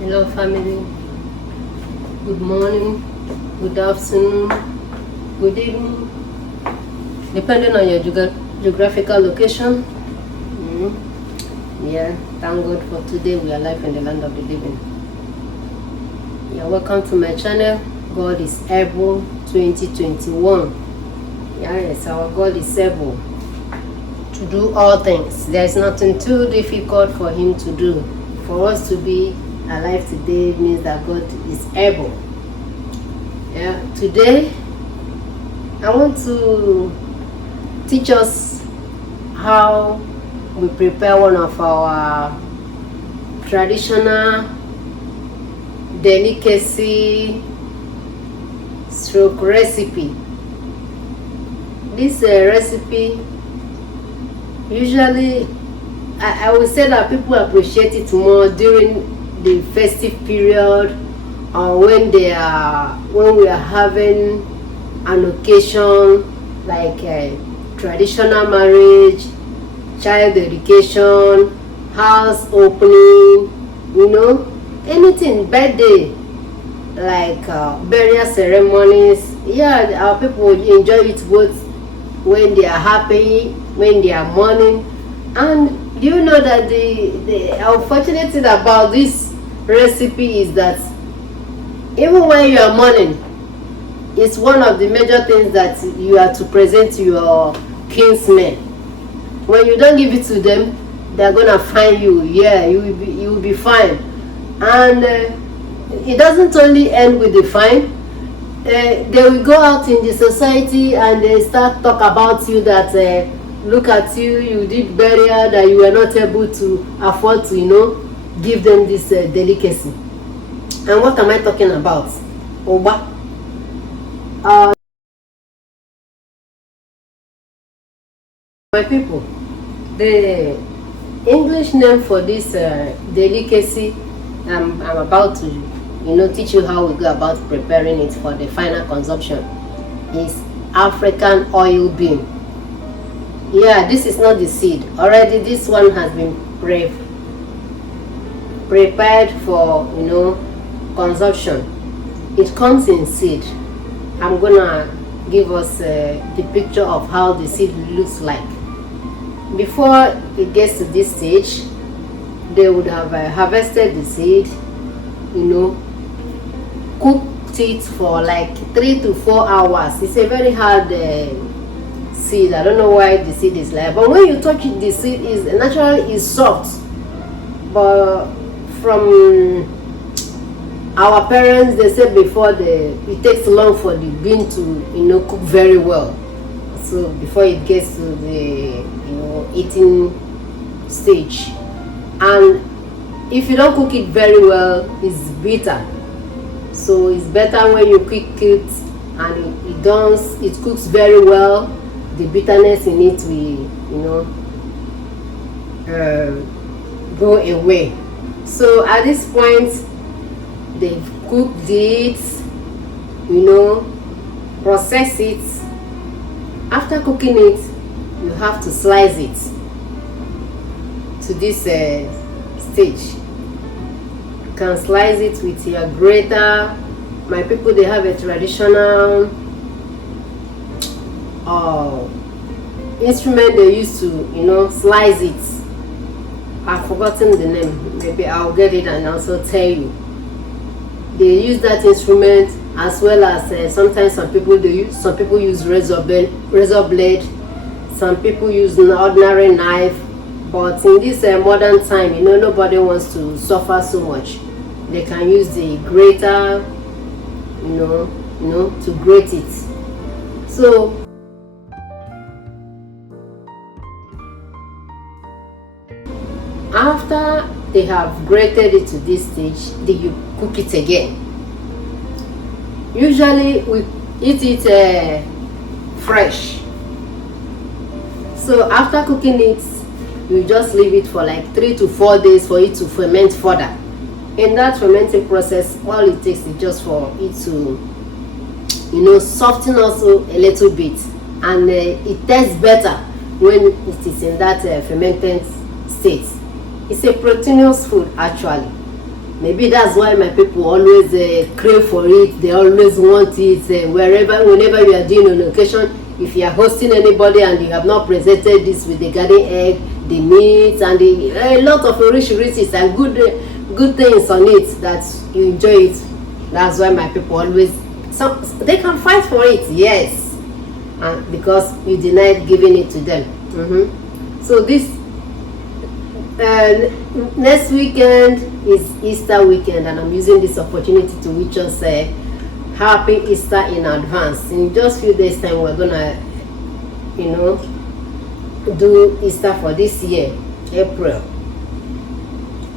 Hello family, good morning, good afternoon, good evening, depending on your geographical location. Yeah, thank God for today we are alive in the land of the living. Yeah, welcome to my channel, God is able 2021. Yes, our God is able to do all things. There is nothing too difficult for him to do. For us to be alive today means that God is able. Yeah, today I want to teach us how we prepare one of our traditional delicacy stroke recipe. This recipe usually I would say that people appreciate it more during the festive period, or when we are having an occasion like traditional marriage, child dedication, house opening, anything, birthday, like burial ceremonies. Yeah, our people enjoy it both when they are happy, when they are mourning. And do you know that the unfortunate thing about this recipe is that even when you are mourning, it's one of the major things that you are to present to your kinsmen. When you don't give it to them, they're gonna fine you. Yeah, you will be fine. And it doesn't only end with the fine. They will go out in the society and they start talk about you that look at you, you did burial, that you were not able to afford to give them this delicacy. And what am I talking about? Ugba. My people, the English name for this delicacy I'm about to teach you how we go about preparing it for the final consumption is African oil bean. Yeah, this is not the seed. Already this one has been prepared for consumption. It comes in seed. I'm gonna give us the picture of how the seed looks like. Before it gets to this stage, they would have harvested the seed, cooked it for like 3 to 4 hours. It's a very hard seed. I don't know why the seed is like, but when you touch it, the seed is naturally soft. But from our parents, they said before it takes long for the bean to cook very well. So before it gets to the eating stage, and if you don't cook it very well, it's bitter. So it's better when you cook it and it cooks very well. The bitterness in it will go away. So at this point, they've cooked it, process it. After cooking it, you have to slice it to this stage. You can slice it with your grater. My people, they have a traditional instrument they used to slice it. I've forgotten the name. Maybe I'll get it and also tell you. They use that instrument, as well as sometimes some people use razor blade. Some people use an ordinary knife. But in this modern time, nobody wants to suffer so much. They can use the grater, to grate it. So after they have grated it to this stage, then you cook it again. Usually we eat it fresh. So after cooking it, you just leave it for like 3 to 4 days for it to ferment further. In that fermenting process, all it takes is just for it to soften also a little bit, and it tastes better when it is in that fermented state. It's a proteinous food actually. Maybe that's why my people always crave for it. They always want it whenever you are doing an occasion. If you are hosting anybody and you have not presented this with the garden egg, the meat, and a lot of rich riches and good things on it, that you enjoy it. That's why my people always, they can fight for it, yes, and because you denied giving it to them. So this next weekend is Easter weekend, and I'm using this opportunity to wish us happy Easter in advance. In just few days time, we're gonna do Easter for this year, April.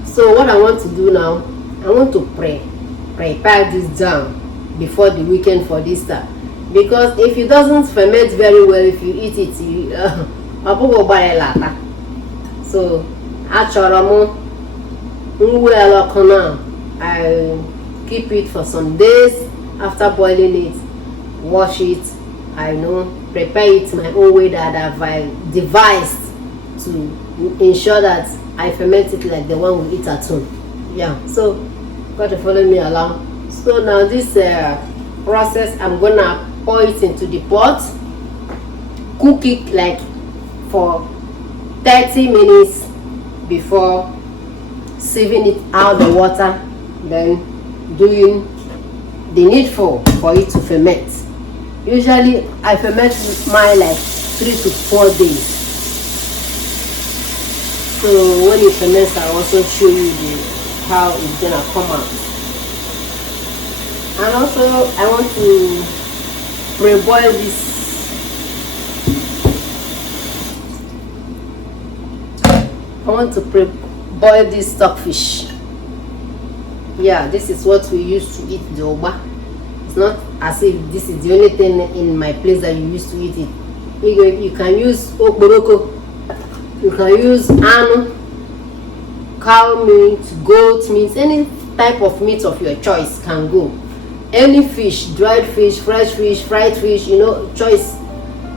So what I want to do now, I want to prepare this down before the weekend for Easter, because if it doesn't ferment very well, if you eat it, so I keep it for some days. After boiling it, wash it, prepare it my own way that I've devised to ensure that I ferment it like the one we eat at home. Yeah, so got to follow me along. So now this process, I'm gonna pour it into the pot, cook it like for 30 minutes before sieving it out the water, then doing the needful for it to ferment. Usually I ferment mine like 3 to 4 days. So when it ferments, I'll also show you how it's gonna come out. And also I want to pre-boil this. I want to pre-boil this stockfish. Yeah, this is what we used to eat the Ugba. It's not as if this is the only thing in my place that you used to eat it. You can use okporoko, you can use anu, cow meat, goat meat, any type of meat of your choice can go. Any fish, dried fish, fresh fish, fried fish, choice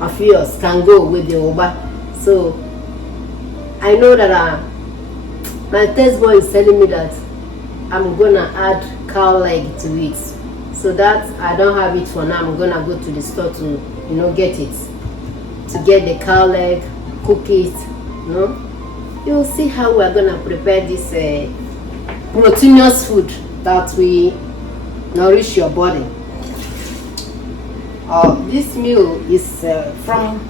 of yours can go with the Ugba. So I know that my taste boy is telling me that I'm gonna add cow leg to it, so that I don't have it for now. I'm gonna go to the store to get it, to get the cow leg, cook it. You'll see how we're gonna prepare this proteinous food that will nourish your body. This meal is from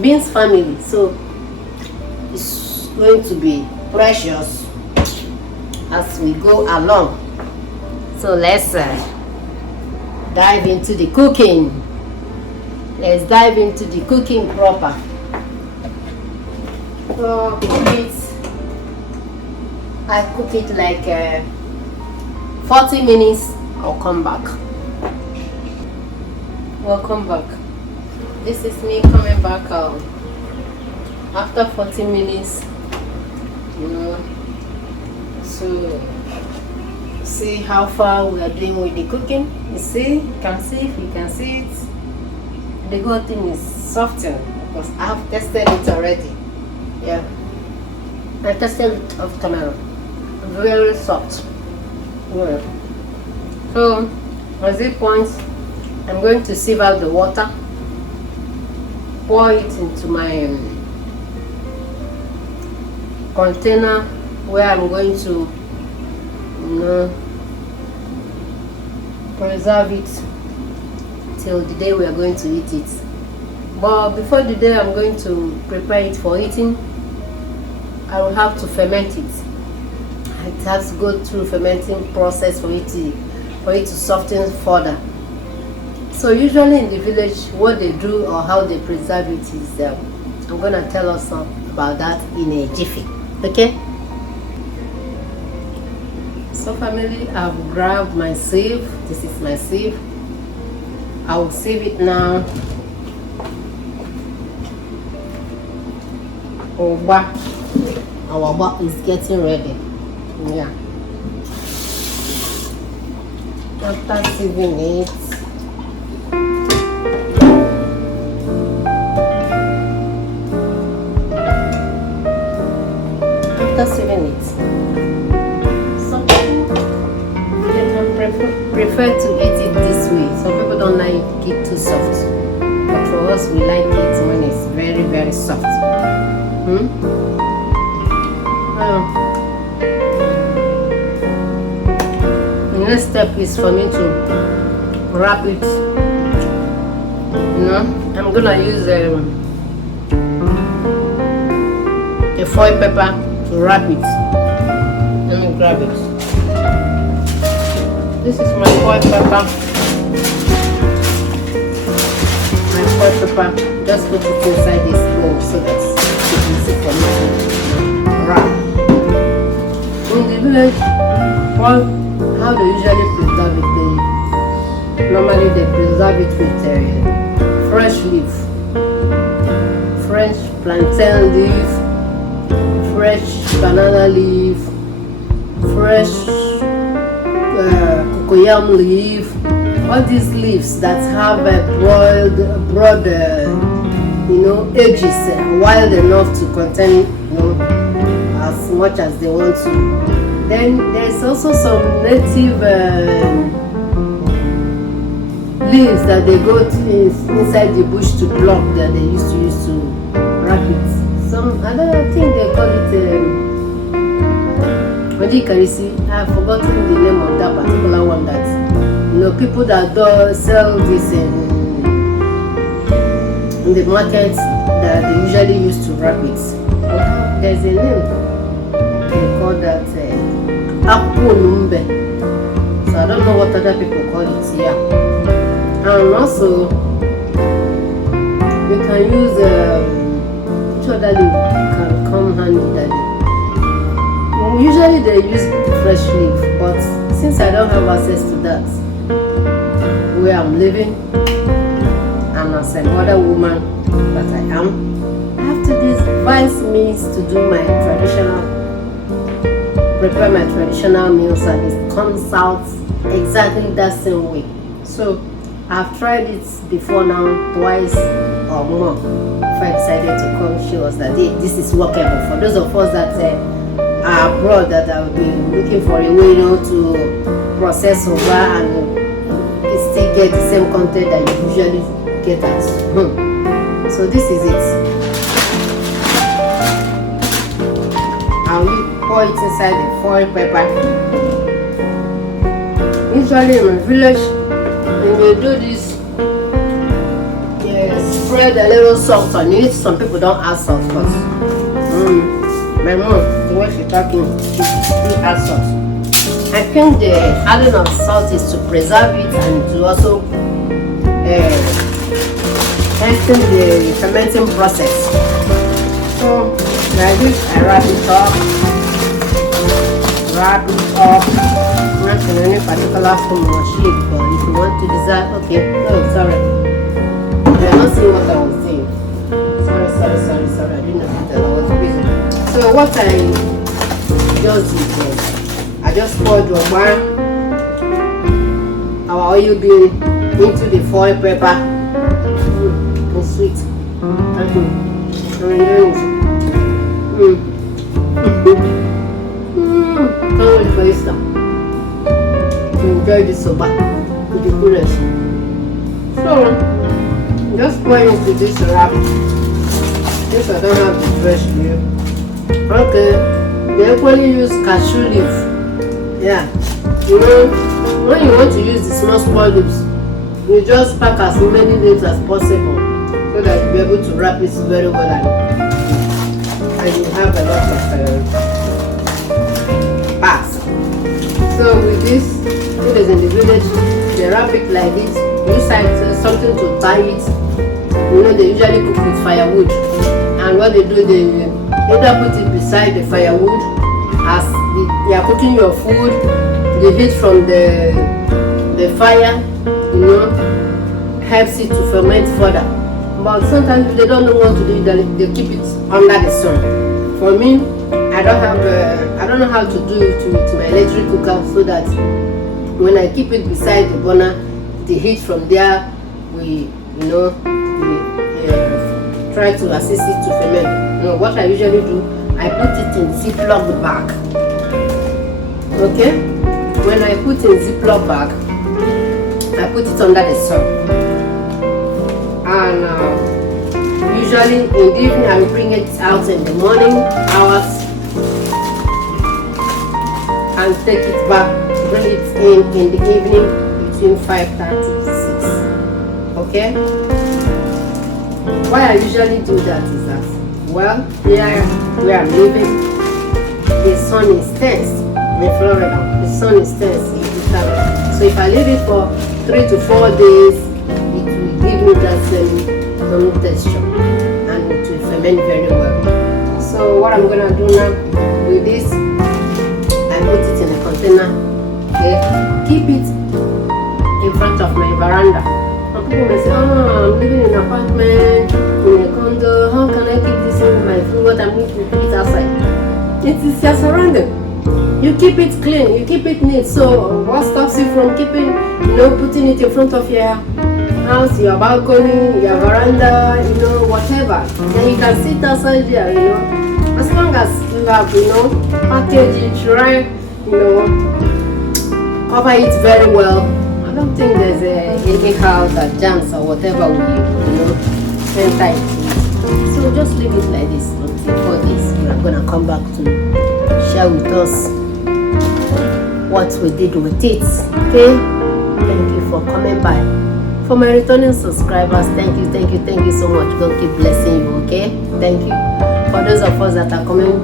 beans family, so it's going to be precious as we go along. So let's dive into the cooking. Let's dive into the cooking proper. So I cook it like 40 minutes. I'll come back. Welcome back. This is me coming back after 40 minutes. So see how far we are doing with the cooking. You see, you can see it. The whole thing is softened because I have tested it already. Yeah, I tested it off camera. Very soft. Yeah. So at this point, I'm going to sieve out the water, pour it into my container where I'm going to preserve it till the day we are going to eat it. But before the day I'm going to prepare it for eating, I will have to ferment it. It has to go through fermenting process for it to soften further. So usually in the village, what they do or how they preserve it is I'm gonna tell us about that in a jiffy. Okay? So family, I've grabbed my sieve. This is my sieve. I will sieve it now. Ugba. Our ugba is getting ready. Yeah. After sieving it, something prefer to eat it this way. Some people don't like it too soft, but for us we like it when it's very, very soft. The next step is for me to wrap it. I'm gonna use a foil paper to wrap it. Let me grab it. This is my foil paper. My foil paper. Just put it inside this bowl so that it's easy for me to wrap. In the village, how they usually preserve it? Normally they preserve it with fresh leaf, fresh plantain leaf, fresh banana leaf, fresh cocoyam leaf, all these leaves that have a broad edges, wide enough to contain as much as they want to. Then there's also some native leaves that they go inside the bush to pluck that they used to use to wrap it. Some other thing they call it I've forgotten the name of that particular one that people that do sell this in the markets that they usually use to wrap it. There's a name they call that Apunumbe. So I don't know what other people call it here. And also you can use which other leaf can come handy that day. Usually they use fresh leaf, but since I don't have access to that where I'm living, and as a mother woman that I am, I have to devise means to do my prepare my traditional meals, and it comes out exactly that same way. So I've tried it before now, twice or more, before I decided to come show us that this is workable. For those of us that are abroad, that have been looking for a way to process Ugba and still get the same content that you usually get at home. So this is it. I'll pour it inside the foil paper. Usually in my village, when you do this, spread a little salt on it. Some people don't add salt, but my mom, the way she's talking, she adds salt. I think the adding of salt is to preserve it and to also hasten the fermenting process. So like this, I wrap it up. Not in any particular form or shape, but if you want to design, okay. Oh, sorry. You're not seeing what I was saying. Sorry. I didn't know that I was busy. So what I just did was, I just poured our oil bean into the foil paper. It's sweet. Thank you. Can't wait for Easter to enjoy this soba with the coolest. So just pour into this wrap. Since I don't have the fresh leaf. Okay, they equally use cashew leaf. Yeah, when you want to use the small leaves, you just pack as many leaves as possible so that you'll be able to wrap it very well and you have a lot of parts. So with this, it is in the village, they wrap it like this. Use something to tie it. They usually cook with firewood, and what they do, they either put it beside the firewood as you are cooking your food. The heat from the fire, helps it to ferment further. But sometimes if they don't know what to do, they keep it under the sun. For me, I don't know how to do it with my electric cooker, so that when I keep it beside the burner, the heat from there, we try to assist it to ferment. What I usually do, I put it in Ziploc bag. Okay, when I put in Ziploc bag. I put it under the sun, and usually in the evening I will bring it out in the morning hours and take it back, bring it in the evening between 5:30 to 6. Okay? Why I usually do that is that, well, here where I'm living, the sun is tense. In Florida, the sun is tense. So if I leave it for 3 to 4 days, it will give me that same texture and it will ferment very well. So what I'm gonna do now with this, I put it in a container. Okay, keep it in front of my veranda. Some people may say, oh, I'm living in an apartment, in a condo, how can I keep this in my food? What I'm going to keep it outside? It is your surrounding. You keep it clean, you keep it neat. So what stops you from keeping, putting it in front of your house, your balcony, your veranda, whatever? Then you can sit outside there, as long as you have, package it, try, cover it very well. I don't think there's any house that jams or whatever will, spend time. So just leave it like this until 4 days. We are gonna come back to share with us what we did with it. Okay, thank you for coming by. For my returning subscribers, thank you so much. God keep blessing you. Okay, thank you. For those of us that are coming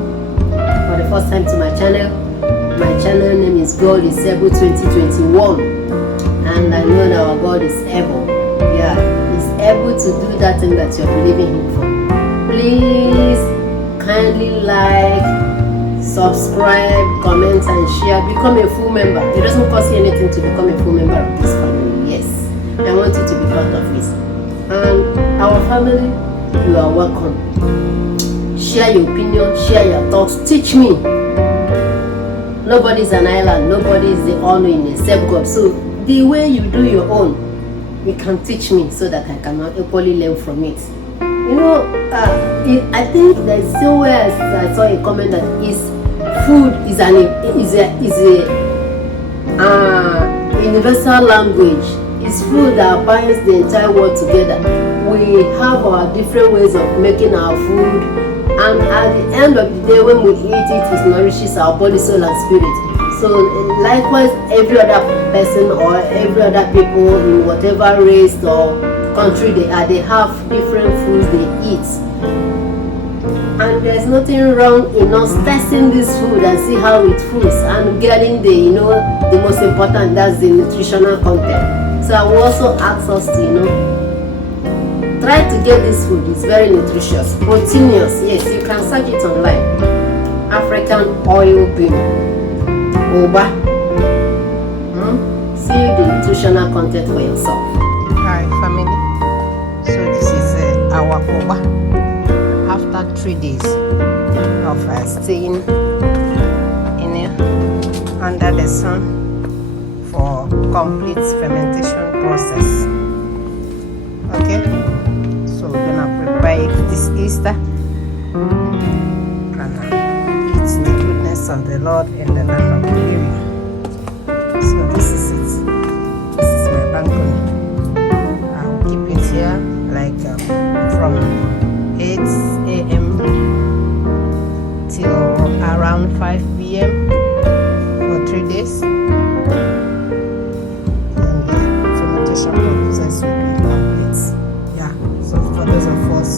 for the first time to my channel name is Goodliving2021, and I know that our God is able. Yeah, He's able to do that thing that you're believing Him for. Please kindly like, subscribe, comment and share. Become a full member. It doesn't cost you anything to become a full member of this family. Yes, I want you to be part of this. And our family, you are welcome. Share your opinion, share your thoughts, teach me. Nobody's an island, nobody is the all-knowing except God. So the way you do your own, you can teach me so that I can equally learn from it. I think there's somewhere I saw a comment that food is a universal language. It's food that binds the entire world together. We have our different ways of making our food, and at the end of the day, when we eat it, it nourishes our body, soul and spirit. So likewise, every other person or every other people in whatever race or country they are, they have different foods they eat. And there's nothing wrong in us testing this food and see how it feels and getting the most important, that's the nutritional content. So I will also ask us to try to get this food. It's very nutritious, proteinous. Yes, you can search it online. African oil bean, Ugba. See the nutritional content for yourself. Hi family. So this is our Ugba. After 3 days of staying in here under the sun for complete fermentation process. Okay, so we're gonna prepare it this Easter and eat the goodness of the Lord in the land of Nigeria. So this is it. This is my balcony. I'll keep it here like from 8 a.m. till around 5 p.m. for 3 days. And the fermentation process will be complete. Yeah, so for those of us